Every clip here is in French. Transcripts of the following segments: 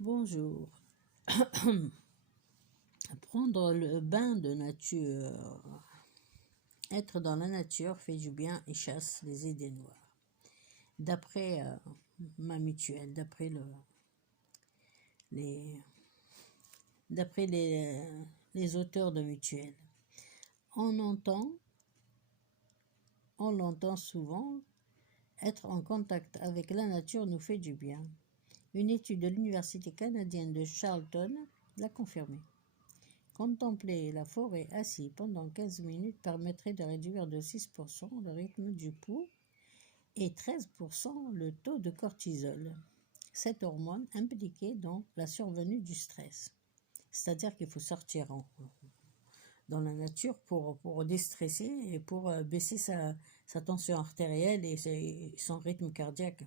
Bonjour. Prendre le bain de nature, être dans la nature fait du bien et chasse les idées noires. D'après ma mutuelle, les, d'après les auteurs de mutuelle, on l'entend souvent, être en contact avec la nature nous fait du bien. Une étude de l'Université canadienne de Charlton l'a confirmé. Contempler la forêt assis pendant 15 minutes permettrait de réduire de 6% le rythme du pouls et 13% le taux de cortisol, cette hormone impliquée dans la survenue du stress. C'est-à-dire qu'il faut sortir dans la nature pour déstresser et pour baisser sa tension artérielle et son rythme cardiaque.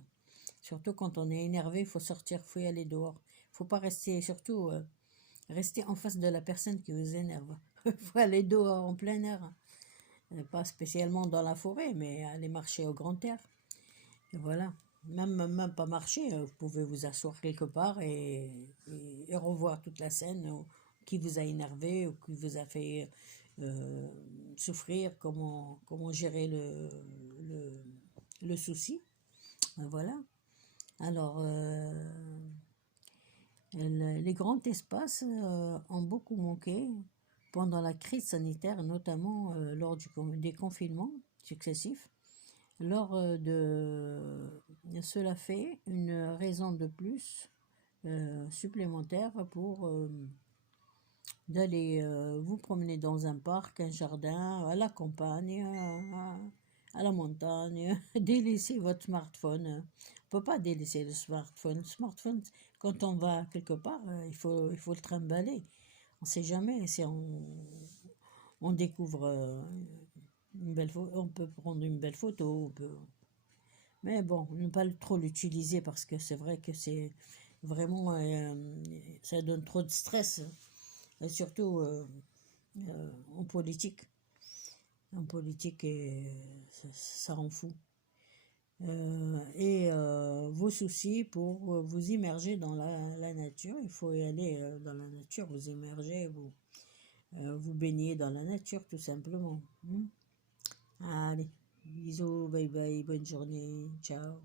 Surtout quand on est énervé, il faut sortir, il faut y aller dehors. Il ne faut pas rester, surtout rester en face de la personne qui vous énerve. Il faut aller dehors en plein air. Pas spécialement dans la forêt, mais aller marcher au grand air. Et voilà. Même pas marcher, vous pouvez vous asseoir quelque part et revoir toute la scène qui vous a énervé ou qui vous a fait souffrir, comment gérer le souci. Voilà. Alors, les grands espaces ont beaucoup manqué pendant la crise sanitaire, notamment lors des confinements successifs. Cela fait une raison de plus supplémentaire pour d'aller vous promener dans un parc, un jardin, à la campagne, à la montagne, délaisser votre smartphone. On ne peut pas délaisser le smartphone. Le smartphone, quand on va quelque part, il faut le trimballer. On ne sait jamais si on découvre une belle photo, on peut prendre une belle photo, mais bon, ne pas trop l'utiliser parce que c'est vrai que c'est vraiment, ça donne trop de stress, et surtout en politique. En politique, ça rend fou. Vos soucis pour vous immerger dans la nature, il faut y aller dans la nature, vous immerger, vous baigner dans la nature tout simplement. Allez, bisous, bye bye, bonne journée, ciao.